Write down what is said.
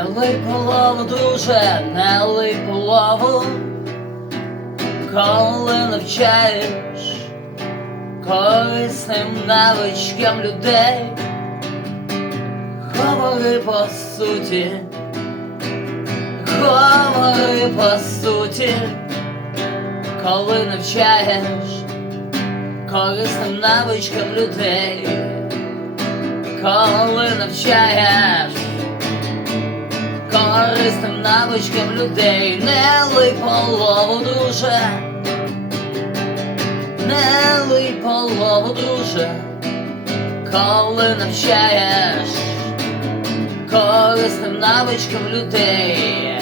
лий полову, друже, не лий полову, коли навчаєш корисним навичкам людей, говори по суті, говори по суті, коли навчаєш корисним навичкам людей, коли навчаєш корисним навичкам людей, не лий полову, друже, не лий полову, друже, коли навчаєш корисним навичкам людей.